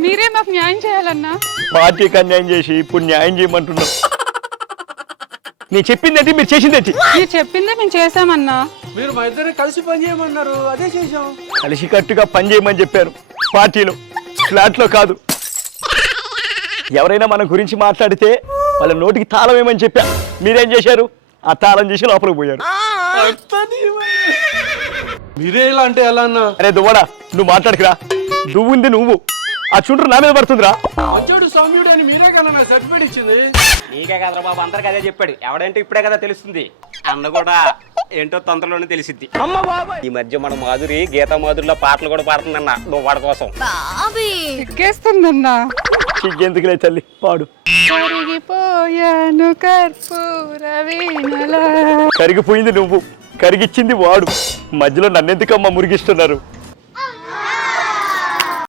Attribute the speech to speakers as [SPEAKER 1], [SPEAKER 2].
[SPEAKER 1] మీరే మాకు న్యాయం చేయాలన్నా.
[SPEAKER 2] పార్టీకి అన్యాయం చేసి ఇప్పుడు న్యాయం చేయమంటున్నావు. నేను చెప్పిందేంటి, మీరు చేసిందేంటి?
[SPEAKER 1] మీరు చెప్పిందే మేము చేసామన్నా.
[SPEAKER 3] మీరు మా ఇద్దరిని కలిసి పని చేయమన్నారు, అదే చేసాం.
[SPEAKER 2] కలిసికట్టుగా పని చేయమని చెప్పారు పార్టీలో, ఫ్లాట్లో కాదు. ఎవరైనా మన గురించి మాట్లాడితే వాళ్ళ నోటికి తాళం ఏమని చెప్పా. మీరేం చేశారు? ఆ తాళం చేసి లోపలికి పోయారు.
[SPEAKER 3] మీరే ఇలా అంటే ఎలా అన్నా?
[SPEAKER 2] అరే దువ్వడా, నువ్వు మాట్లాడుకురా. దువ్వుంది నువ్వు, ఆ చుండ్రు నా మీద పడుతుందిరా.
[SPEAKER 3] మంచోడు సౌమ్యుడు అని మీరే కదా నాకు సర్టిఫికేట్ ఇచ్చింది.
[SPEAKER 4] నీకే కదరా బాబు, అందరికి అదే చెప్పాడు. ఎవడంటే ఇప్పుడే కదా తెలుస్తుంది. అన్న కూడా ఏంటో తొందరలోనే తెలిసిద్ది. ఈ మధ్య మన మాధురి గీతా మాధురిలో పాటలు కూడా పాడుతుందన్న నువ్వు వాడి కోసం.
[SPEAKER 1] ఎక్కేస్తుందన్నా.
[SPEAKER 2] ఎందుకులే తల్లి, పాడు.
[SPEAKER 1] కరిగిపోయాను కర్పూర వీణలా.
[SPEAKER 2] కరిగిపోయింది నువ్వు, కరిగిచ్చింది వాడు. మధ్యలో నన్నెందుకమ్మా మురిగిస్తున్నారు?